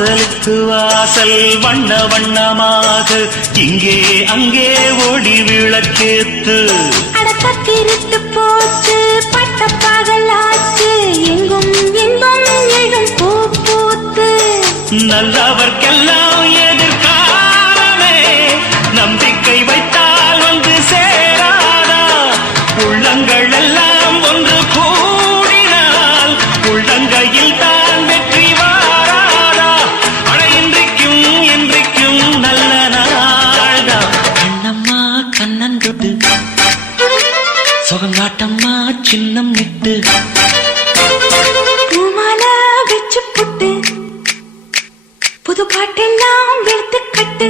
வாசலுக்கு வாசல் வண்ண வண்ணமாக இங்கே அங்கே ஒளி விளக்கேத்து அடக்கத்திருத்து போச்சு பட்ட பகலாச்சு எங்கும் இன்பம் எழும் பூ பூத்து நல்லவர்க்கெல்லாம் எதிர்காலமே நம்பிக்கை வைத்தால் வந்து சேராதா உள்ளங்கள் எல்லாம் ஒன்று கூடினால் உள்ளங்கையில் தான் வெற்றி வாராதா அட இன்றைக்கும் இன்றைக்கும் நல்ல நாள்தா கண்ணம்மா கண்ணன் தொட்டு சுகங்காட்டம்மா சின்னம் விட்டு பூமாலா வச்சு புட்டு புது பாட்டெல்லாம் வெளுத்து கட்டு